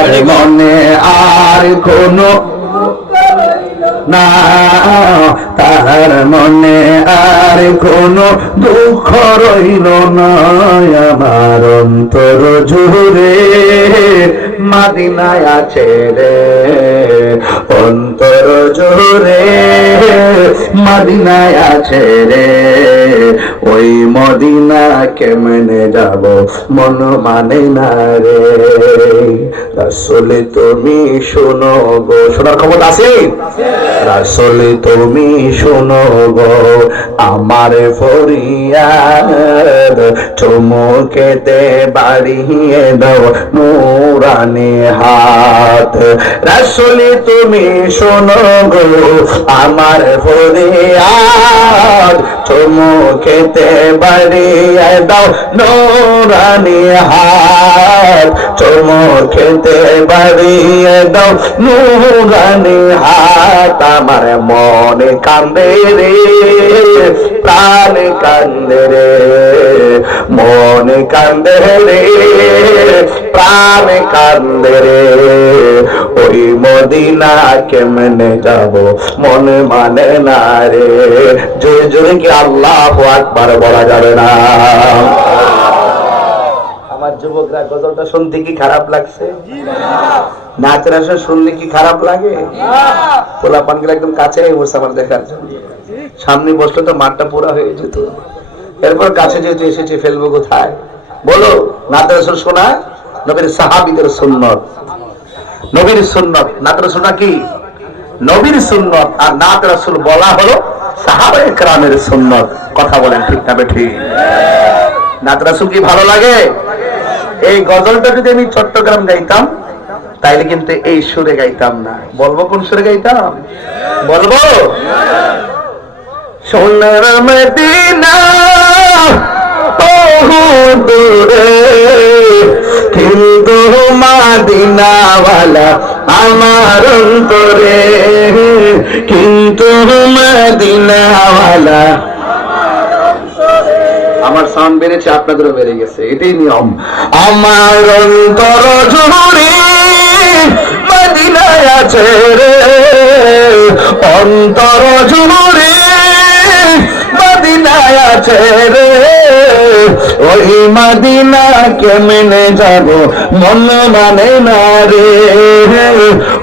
তার মনে আর কোনো না, তার মনে আর কোনো দুঃখ রইল না। আমার অন্তর জুড়ে মদিনায় আছে রে, অন্তর জুড়ে মদিনায় আছে রে। ওই মদিনা কেমনে যাব মন মানে না রে। রাসূল তুমি শোনো গো, শোনার ক্ষমতা আছে? রাসূল তুমি শোনো গো আমার ফরিয়াদ, চুমুকেতে বাড়িয়ে দাও নূরানি হাত। রাসূল তুমি শোনো গো আমার ফরিয়াদ, চুমুকেতে বাড়িয়ে দাও নূরানি হাত, চুমুকেতে বাড়িয়ে দাও নূরানি হাত। আমার মনে কান্দে রে, প্রাণ কান্দে রে, মনে কান্দে রে, প্রাণ কান্দে রে। ওই মদিনা কেমনে যাব মনে মানে না রে। জোরে জোরে কি আল্লাহু আকবার বলা যাবে না? আমার যুবকরা গজলটা শুনতে কি খারাপ লাগছে? নাচের আসর শুনলে কি খারাপ লাগে? পোলা পানগুলো একদম কাছে বসে আমার দেখার জন্য, সামনে বসলে তো মাঠটা পুরা হয়ে যেত। এরপর কাছে যেহেতু এসেছে ফেলবো কোথায়? বলো, নাচের আসর শোনা নবীর সাহাবীদের সুন্নত, নবীর সুন্নত। নাচের শোনা কি নবীর সুন্নত, আর নাচ রাসূল বলা হলো সাহাবায়ে কেরামের সুন্নত। কথা বলেন ঠিক না ঠিক? নাচ রাসূল কি ভালো লাগে? এই গজলটা যদি আমি চট্টগ্রাম গাইতাম তাইলে কিন্তু এই সুরে গাইতাম না। বলবো কোন সুরে গাইতাম? বলবো সোনার মদিনা বহু দূরে, কিন্তু মদিনাওয়ালা আমার অন্তরে, কিন্তু মদিনাওয়ালা। আমার সাউন্ড বেড়েছে, আপনাদেরও বেড়ে গেছে, এটাই নিয়ম। আমার অন্তর জুড়ে মদিনায় আছে রে, অন্তর জুড়ে মদিনায় আছে রে। ওই মদিনা কেমনে যাব মন মানে না রে,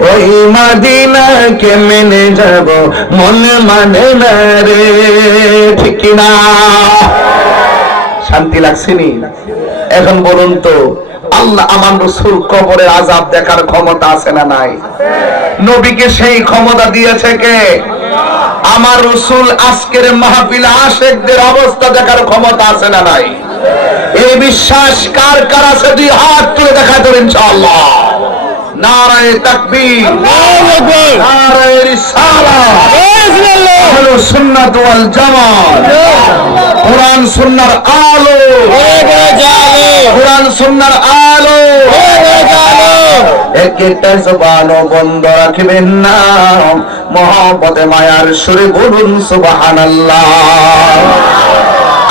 ওই মদিনা কেমনে যাব মন মানে না রে। ঠিক না? শান্তি লাগছে নি? এখন বলুন তো, আল্লাহ আমার রাসূল কবরের আযাব দেখার ক্ষমতা আছে না নাই? নবীকে সেই ক্ষমতা দিয়েছে কে? আমার রাসূল আজকের মাহফিলে আশিকদের অবস্থা দেখার ক্ষমতা আছে না নাই? এই বিশ্বাস কার কার আছে? দুই হাত তুলে দেখা দেন ইনশাআল্লাহ। নারায়ে তাকবীর, আল্লাহু আকবার, নারায়ে রিসালাত, বিসমিল্লাহ, আহলুস সুন্নাত ওয়াল জামাত। কোরআন সুন্নাহর আলো, কোরআন সুন্নাহর আলো। একটা জবানও বন্ধ রাখবেন না, মহব্বতে মায়ার সুরে বলুন সুবহানাল্লাহ।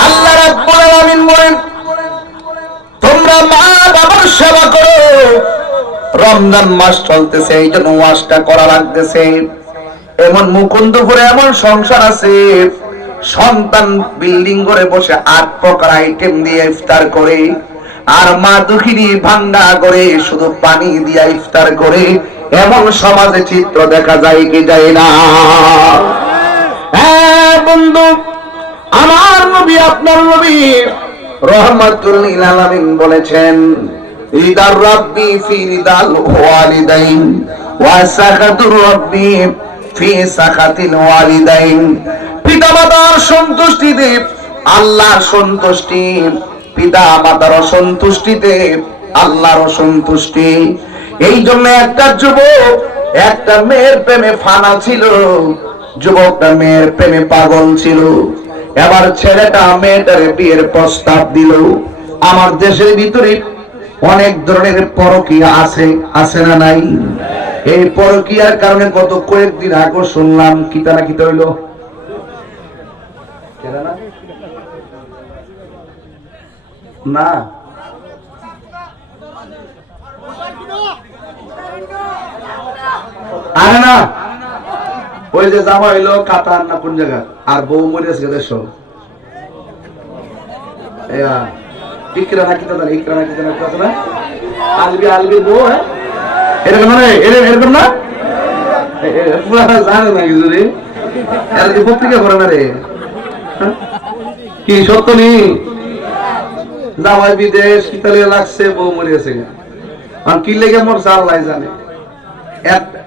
আল্লাহ রাব্বুল আলামিন বলেন, তোমরা মা বাবার সেবা করো। রমজান মাস চলতেছে, এই জন্য ওয়াজটা করা লাগতেছে। এমন মুকুন্দপুরে এমন সংসার আছে, সন্তান বিল্ডিং করে বসে 8 প্রকার আইটেম দিয়ে ইফতার করে, আর মা দুঃখিনী ভাঙ্গা করে শুধু পানি দিয়ে ইফতার করে। এমন সমাজে চিত্র দেখা যায় কি যায় না? হ্যাঁ বন্ধু, আমার নবী আপনার নবী রাহমাতুল লিল আলামিন বলেছেন, রিদার রাব্বি ফি রিদাল ওয়ালিদাইন ওয়া সাখাতুর রাব্বি ফি সাখাতিল ওয়ালিদাইন। পিতামাতার সন্তুষ্টিতে আল্লাহর সন্তুষ্টি, পিতা মাতার অসন্তুষ্টিতে আল্লাহর অসন্তুষ্টি। এই জন্য একটা যুবক একটা মেয়ের প্রেমে ফানা ছিল, যুবকটা মেয়ের প্রেমে পাগল ছিল। এবার ছেলেটা মেয়েটার বিয়ের প্রস্তাব দিল। আমার দেশের ভিতরে অনেক ধরনের পরকীয়া আছে, আছে না নাই? এই পরকীয়ার কারণে গত কয়েকদিন আগে শুনলাম কিতা না কিতা হইল না, আরে না, ওই যে জামা হইলো কাতার না কোন জায়গা, আর বউ মরিয়াছে দেশ ইকরা নাকি তাদের ইকরা নাকি তাদের না আলবি আলবি বউ, হ্যাঁ এরকম মানে এরকম না জানে না কিছু রে, এর কি পত্রিকা করে না রে, কি সত্য নি? জামাই বিদেশ কিতালে লাগছে, বউ মরিয়াছে, কি লেগে মোর জাল লাই জানে।